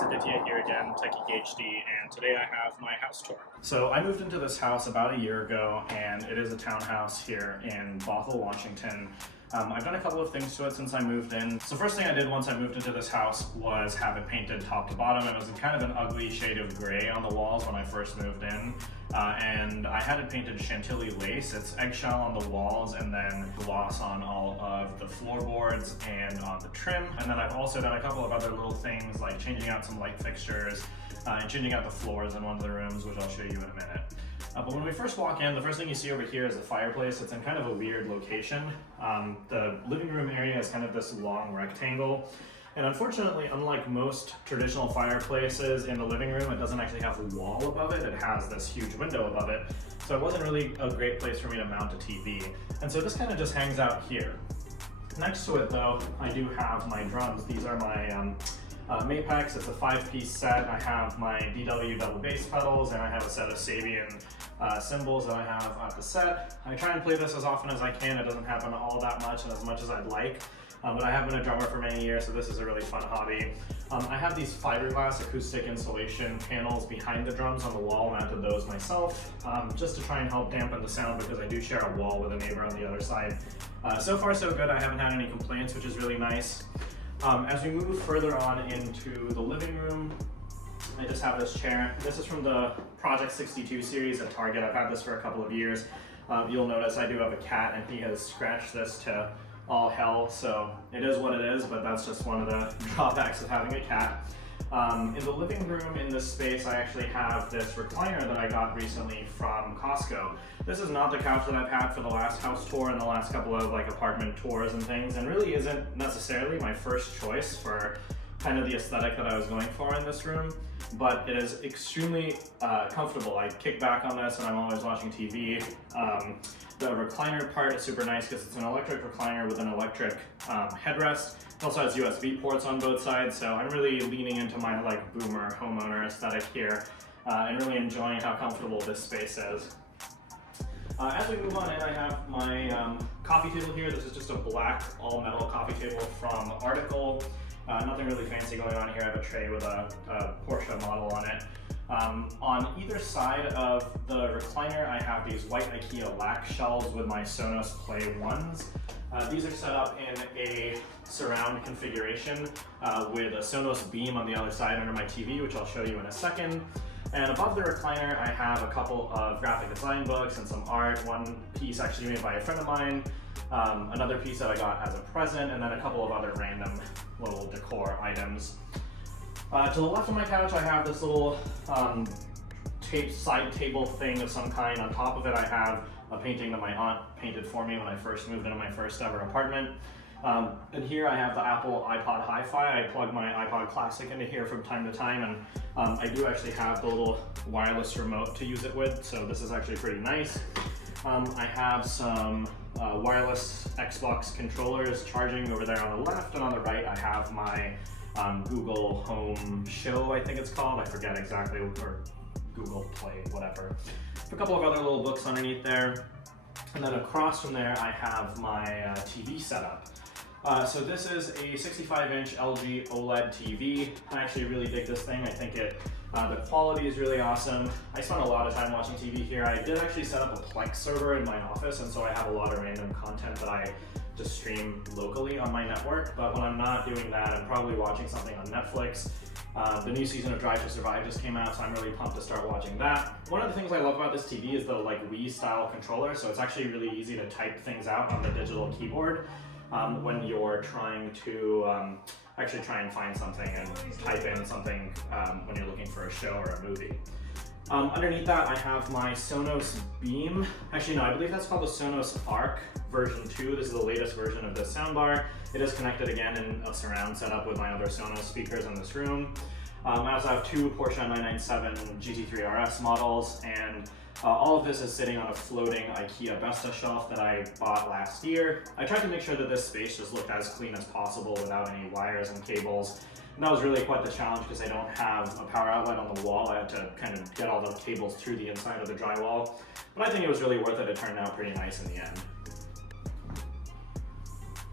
it's Aditya here again, TechGeekHD, and today I have my house tour. So I moved into this house about a year ago, and it is a townhouse here in Bauhaus, Washington. I've done a couple of things to it since I moved in. So first thing I did once I moved into this house was have it painted top to bottom. It was kind of an ugly shade of gray on the walls when I first moved in. And I had it painted Chantilly lace. It's eggshell on the walls and then gloss on all of the floorboards and on the trim. And then I've also done a couple of other little things like changing out some light fixtures and changing out the floors in one of the rooms, which I'll show you in a minute. But when we first walk in, the first thing you see over here is the fireplace. It's in kind of a weird location. The living room area is kind of this long rectangle. And unfortunately, unlike most traditional fireplaces in the living room, it doesn't actually have a wall above it. It has this huge window above it. So it wasn't really a great place for me to mount a TV. And so this kind of just hangs out here. Next to it though, I do have my drums. These are my Mapex. It's a 5-piece set. I have my DW double bass pedals and I have a set of Sabian cymbals that I have at the set. I try and play this as often as I can. It doesn't happen all that much and as much as I'd like. But I have been a drummer for many years, so this is a really fun hobby. I have these fiberglass acoustic insulation panels behind the drums on the wall, mounted those myself, just to try and help dampen the sound because I do share a wall with a neighbor on the other side. So far so good, I haven't had any complaints, which is really nice. As we move further on into the living room, I just have this chair. This is from the Project 62 series at Target. I've had this for a couple of years. You'll notice I do have a cat and he has scratched this to all hell, so it is what it is, but that's just one of the drawbacks of having a cat. In the living room in this space, I actually have this recliner that I got recently from Costco. This is not the couch that I've had for the last house tour and the last couple of apartment tours and things, and really isn't necessarily my first choice for kind of the aesthetic that I was going for in this room, but it is extremely comfortable. I kick back on this and I'm always watching TV. The recliner part is super nice because it's an electric recliner with an electric headrest. It also has USB ports on both sides, so I'm really leaning into my boomer homeowner aesthetic here and really enjoying how comfortable this space is. As we move on in, I have my coffee table here. This is just a black all-metal coffee table from Article. Nothing really fancy going on here. I have a tray with a Porsche model on it. On either side of the recliner, I have these white IKEA lac shelves with my Sonos Play 1s. These are set up in a surround configuration with a Sonos Beam on the other side under my TV, which I'll show you in a second. And above the recliner, I have a couple of graphic design books and some art. One piece actually made by a friend of mine, another piece that I got as a present, and then a couple of other random little decor items. To the left of my couch, I have this little side table thing of some kind. On top of it, I have a painting that my aunt painted for me when I first moved into my first ever apartment. And here I have the Apple iPod Hi-Fi. I plug my iPod Classic into here from time to time, and I do actually have the little wireless remote to use it with, so this is actually pretty nice. I have some wireless Xbox controllers charging over there on the left, and on the right I have my Google Home Show, I think it's called. I forget exactly, or Google Play, whatever. A couple of other little books underneath there. And then across from there, I have my TV setup. So this is a 65-inch LG OLED TV. I actually really dig this thing. I think the quality is really awesome. I spent a lot of time watching TV here. I did actually set up a Plex server in my office, and so I have a lot of random content that I just stream locally on my network. But when I'm not doing that, I'm probably watching something on Netflix. The new season of Drive to Survive just came out, so I'm really pumped to start watching that. One of the things I love about this TV is the Wii style controller, so it's actually really easy to type things out on the digital keyboard when you're trying to actually try and find something and type in something when you're looking for a show or a movie. Underneath that, I have my Sonos Beam. Actually, no, I believe that's called the Sonos Arc version 2. This is the latest version of this soundbar. It is connected again in a surround setup with my other Sonos speakers in this room. I also have two Porsche 997 GT3 RS models, and all of this is sitting on a floating IKEA Vesta shelf that I bought last year. I tried to make sure that this space just looked as clean as possible without any wires and cables. And that was really quite the challenge because I don't have a power outlet on the wall. I had to kind of get all the cables through the inside of the drywall. But I think it was really worth it. It turned out pretty nice in the end.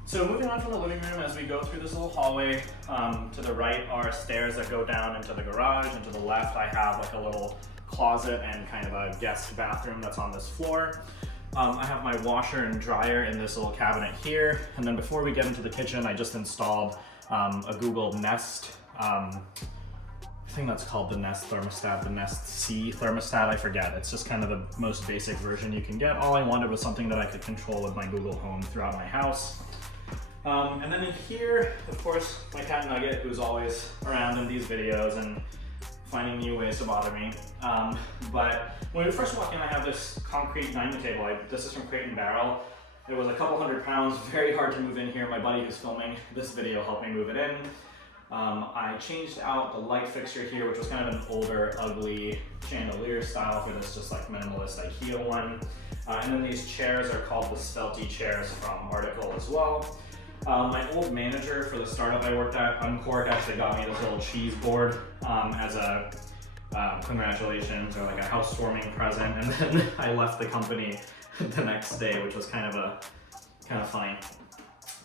So moving on from the living room, as we go through this little hallway, to the right are stairs that go down into the garage, and to the left I have like a little closet and kind of a guest bathroom that's on this floor. I have my washer and dryer in this little cabinet here, and then before we get into the kitchen, I just installed a Google Nest, I think that's called the Nest thermostat, the Nest C thermostat, I forget. It's just kind of the most basic version you can get. All I wanted was something that I could control with my Google Home throughout my house. And then in here, of course, my cat Nugget, who's always around in these videos and finding new ways to bother me. But when we first walk in, I have this concrete dining table. This is from Crate & Barrel. It was a couple 100 pounds, very hard to move in here. My buddy who's filming this video helped me move it in. I changed out the light fixture here, which was kind of an older, ugly chandelier style for this just like minimalist IKEA one. And then these chairs are called the Spelty chairs from Article as well. My old manager for the startup I worked at, Uncork, actually got me this little cheese board as a congratulations or like a housewarming present, and then I left the company the next day, which was kind of funny.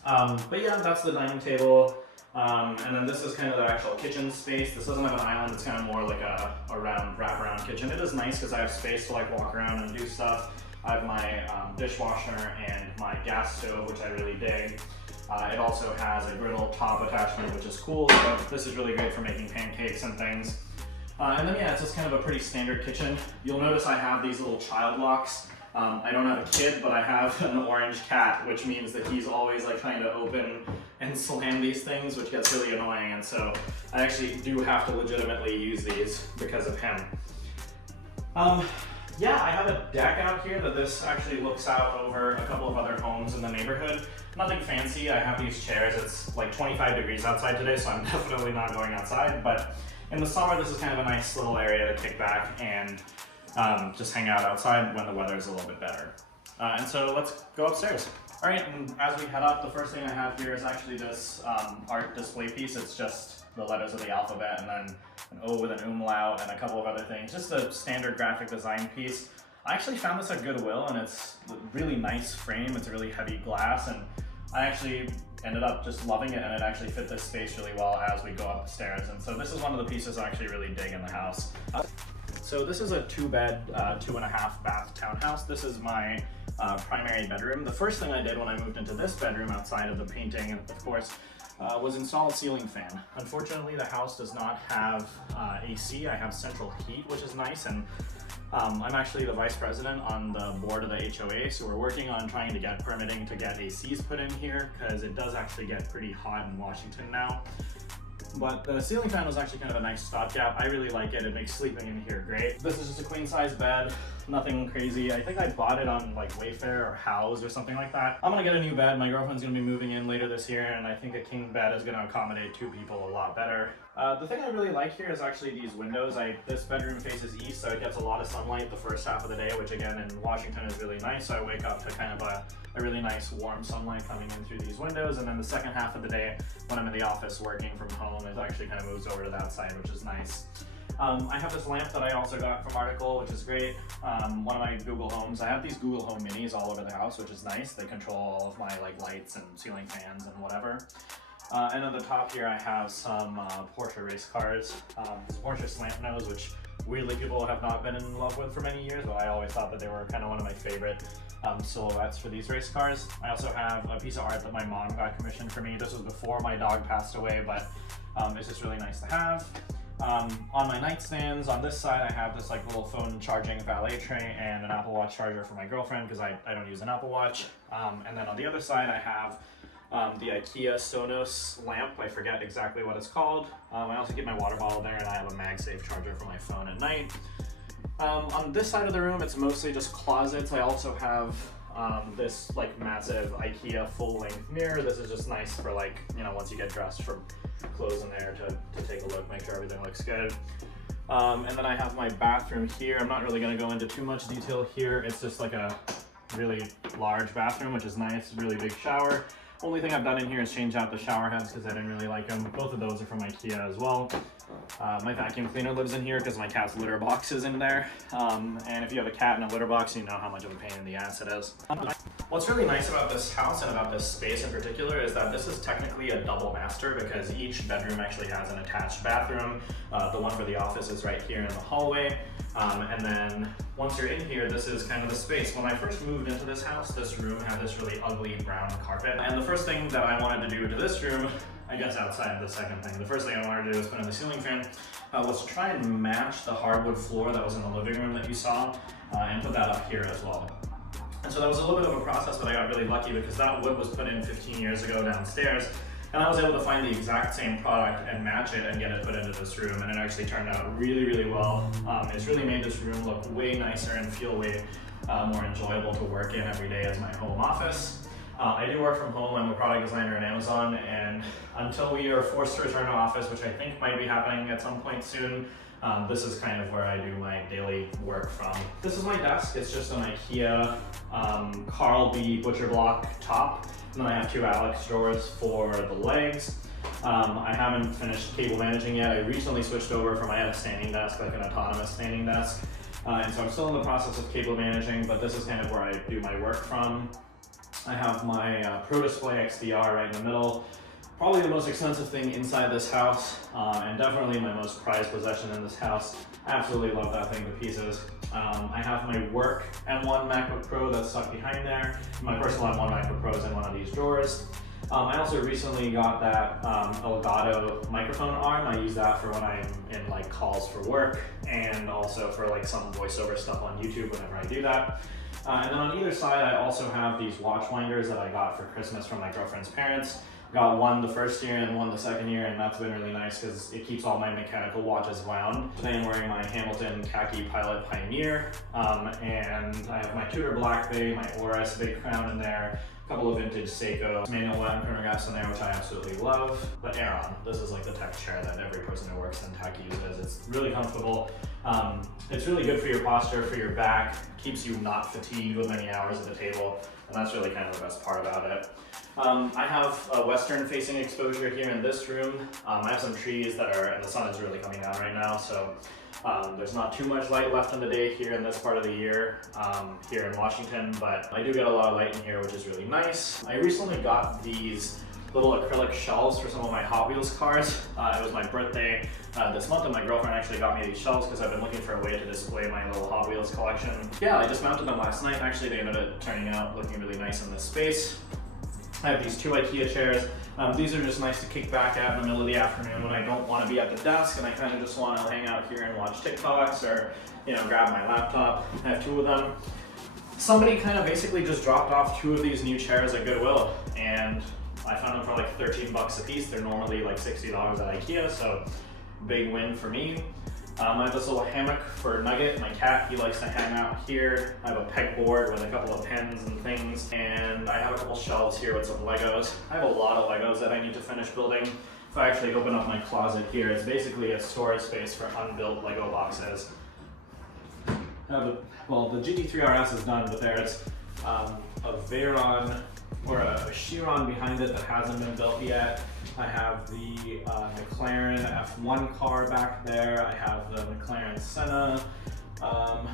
But yeah, that's the dining table. And then this is kind of the actual kitchen space. This doesn't have an island, it's kind of more like a round wraparound kitchen. It is nice because I have space to like walk around and do stuff. I have my dishwasher and my gas stove, which I really dig. It also has a griddle top attachment, which is cool. So this is really great for making pancakes and things. And then yeah, it's just kind of a pretty standard kitchen. You'll notice I have these little child locks. I don't have a kid, but I have an orange cat, which means that he's always like trying to open and slam these things, which gets really annoying. And so I actually do have to legitimately use these because of him. Yeah, I have a deck out here that this actually looks out over a couple of other homes in the neighborhood. Nothing fancy. I have these chairs. It's like 25 degrees outside today, so I'm definitely not going outside. But in the summer, this is kind of a nice little area to kick back and just hang out outside when the weather is a little bit better. And so let's go upstairs. All right, and as we head up, the first thing I have here is actually this art display piece. It's just the letters of the alphabet and then an O with an umlaut and a couple of other things. Just a standard graphic design piece. I actually found this at Goodwill, and it's a really nice frame. It's a really heavy glass, and I actually ended up just loving it, and it actually fit this space really well as we go up the stairs. And so this is one of the pieces I actually really dig in the house. So this is a 2-bed, 2.5 bath townhouse. This is my primary bedroom. The first thing I did when I moved into this bedroom, outside of the painting, of course, was install a ceiling fan. Unfortunately, the house does not have AC. I have central heat, which is nice, and I'm actually the vice president on the board of the HOA, so we're working on trying to get permitting to get ACs put in here, because it does actually get pretty hot in Washington now. But the ceiling fan was actually kind of a nice stopgap. I really like it. It makes sleeping in here great. This is just a queen size bed, nothing crazy. I think I bought it on like Wayfair or House or something like that. I'm gonna get a new bed. My girlfriend's gonna be moving in later this year, and I think a king bed is gonna accommodate 2 people a lot better. The thing I really like here is actually these windows. This bedroom faces east, so it gets a lot of sunlight the first half of the day, which again in Washington is really nice. So I wake up to kind of a really nice warm sunlight coming in through these windows, and then the second half of the day when I'm in the office working from home, it actually kind of moves over to that side, which is nice. I have this lamp that I also got from Article, which is great. One of my Google Homes. I have these Google Home Minis all over the house, which is nice. They control all of my like lights and ceiling fans and whatever. And on the top here, I have some Porsche race cars. Porsche slant nose, which weirdly people have not been in love with for many years, but I always thought that they were kind of one of my favorite silhouettes for these race cars. I also have a piece of art that my mom got commissioned for me. This was before my dog passed away, but it's just really nice to have. On my nightstands, on this side, I have this like little phone charging valet tray and an Apple Watch charger for my girlfriend because I don't use an Apple Watch. And then on the other side, I have the IKEA Sonos lamp. I forget exactly what it's called. I also keep my water bottle there, and I have a MagSafe charger for my phone at night. On this side of the room, it's mostly just closets. I also have this like massive IKEA full-length mirror. This is just nice for like, you know, once you get dressed for clothes in there to take a look, make sure everything looks good. And then I have my bathroom here. I'm not really going to go into too much detail here. It's just like a really large bathroom, which is nice, really big shower. Only thing I've done in here is change out the shower heads because I didn't really like them. Both of those are from IKEA as well. My vacuum cleaner lives in here because my cat's litter box is in there. And if you have a cat in a litter box, you know how much of a pain in the ass it is. What's really nice about this house and about this space in particular is that this is technically a double master because each bedroom actually has an attached bathroom. The one for the office is right here in the hallway. And then once you're in here, this is kind of the space. When I first moved into this house, this room had this really ugly brown carpet. And the first thing that I wanted to do to this room, I guess outside the second thing, the first thing I wanted to do was put in the ceiling fan, was to try and match the hardwood floor that was in the living room that you saw, and put that up here as well. And so that was a little bit of a process, but I got really lucky because that wood was put in 15 years ago downstairs, and I was able to find the exact same product and match it and get it put into this room, and it actually turned out really, really well. It's really made this room look way nicer and feel way more enjoyable to work in every day as my home office. I do work from home. I'm a product designer at Amazon, and until we are forced to return to office, which I think might be happening at some point soon, this is kind of where I do my daily work from. This is my desk. It's just an IKEA Carl B butcher block top. And then I have two Alex drawers for the legs. I haven't finished cable managing yet. I recently switched over from, I had a standing desk, like an autonomous standing desk. And so I'm still in the process of cable managing, but this is kind of where I do my work from. I have my Pro Display XDR right in the middle. Probably the most expensive thing inside this house, and definitely my most prized possession in this house. I absolutely love that thing to pieces. I have my work M1 MacBook Pro that's stuck behind there. My personal M1 MacBook Pro is in one of these drawers. I also recently got that Elgato microphone arm. I use that for when I'm in like calls for work, and also for like some voiceover stuff on YouTube whenever I do that. And then on either side, I also have these watch winders that I got for Christmas from my girlfriend's parents. Got one the first year and one the second year, and that's been really nice because it keeps all my mechanical watches wound. Today I'm wearing my Hamilton Khaki Pilot Pioneer, and I have my Tudor Black Bay, my Oris Big Crown in there, a couple of vintage Seiko manual lamp chronographs in there, which I absolutely love. But Aeron, this is like the tech chair that every person who works in tech uses. It's really comfortable. It's really good for your posture, for your back, keeps you not fatigued with many hours at the table, and that's really kind of the best part about it. I have a western facing exposure here in this room. I have some trees that are, and the sun is really coming out right now, so there's not too much light left in the day here in this part of the year, here in Washington, but I do get a lot of light in here, which is really nice. I recently got these little acrylic shelves for some of my Hot Wheels cars. It was my birthday this month, and my girlfriend actually got me these shelves because I've been looking for a way to display my little Hot Wheels collection. Yeah, I just mounted them last night. Actually, they ended up turning out looking really nice in this space. I have these two IKEA chairs. These are just nice to kick back at in the middle of the afternoon when I don't want to be at the desk and I kind of just want to hang out here and watch TikToks or, you know, grab my laptop. I have two of them. Somebody kind of basically just dropped off two of these new chairs at Goodwill, and I found them for like 13 bucks a piece. They're normally like $60 at IKEA, so big win for me. I have this little hammock for Nugget, my cat. He likes to hang out here. I have a pegboard with a couple of pens and things, and I have a couple shelves here with some Legos. I have a lot of Legos that I need to finish building. If I actually open up my closet here, it's basically a storage space for unbuilt Lego boxes. Well, the GT3 RS is done, but there's a Veyron or a Chiron behind it that hasn't been built yet. I have the McLaren F1 car back there. I have the McLaren Senna. Oh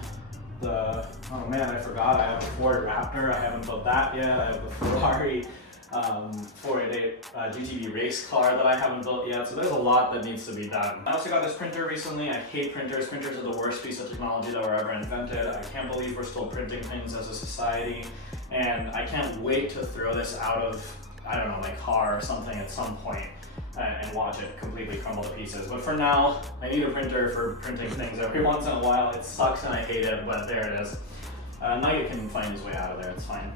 man, I forgot. I have a Ford Raptor. I haven't built that yet. I have the Ferrari 488 GTV race car that I haven't built yet. So there's a lot that needs to be done. I also got this printer recently. I hate printers. Printers are the worst piece of technology that were ever invented. I can't believe we're still printing things as a society. And I can't wait to throw this out of, I don't know, my car or something at some point and watch it completely crumble to pieces. But for now, I need a printer for printing things every once in a while. It sucks and I hate it, but there it is. Nugget can find his way out of there, it's fine.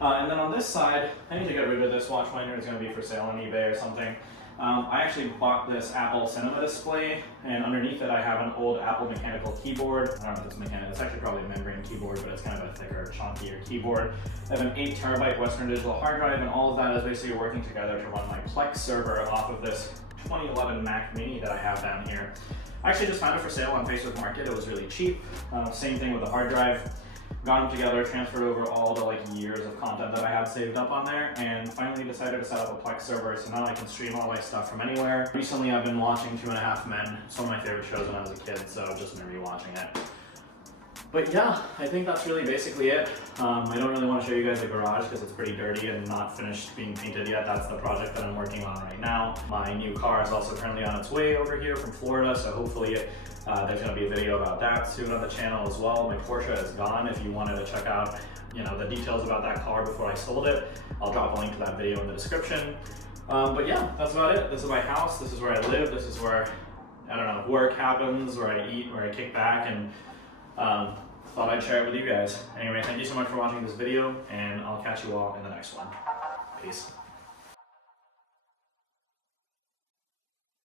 And then on this side, I need to get rid of this watch winder. It's going to be for sale on eBay or something. I actually bought this Apple Cinema display, and underneath it I have an old Apple mechanical keyboard. I don't know if it's mechanical, it's actually probably a membrane keyboard, but it's kind of a thicker, chunkier keyboard. I have an 8 terabyte Western Digital hard drive, and all of that is basically working together to run my Plex server off of this 2011 Mac Mini that I have down here. I actually just found it for sale on Facebook Market. It was really cheap. Same thing with the hard drive. Got them together, transferred over all the years of content that I had saved up on there, and finally decided to set up a Plex server so now I can stream all my stuff from anywhere. Recently I've been watching 2.5 Men. It's one of my favorite shows when I was a kid, so I've just been rewatching it. But yeah, I think that's really basically it. I don't really want to show you guys the garage because it's pretty dirty and not finished being painted yet. That's the project that I'm working on right now. My new car is also currently on its way over here from Florida, so hopefully there's going to be a video about that soon on the channel as well. My Porsche is gone. If you wanted to check out, you know, the details about that car before I sold it, I'll drop a link to that video in the description. But yeah, that's about it. This is my house. This is where I live. This is where, I don't know, work happens, where I eat, where I kick back, and thought I'd share it with you guys. Anyway, thank you so much for watching this video, and I'll catch you all in the next one. Peace.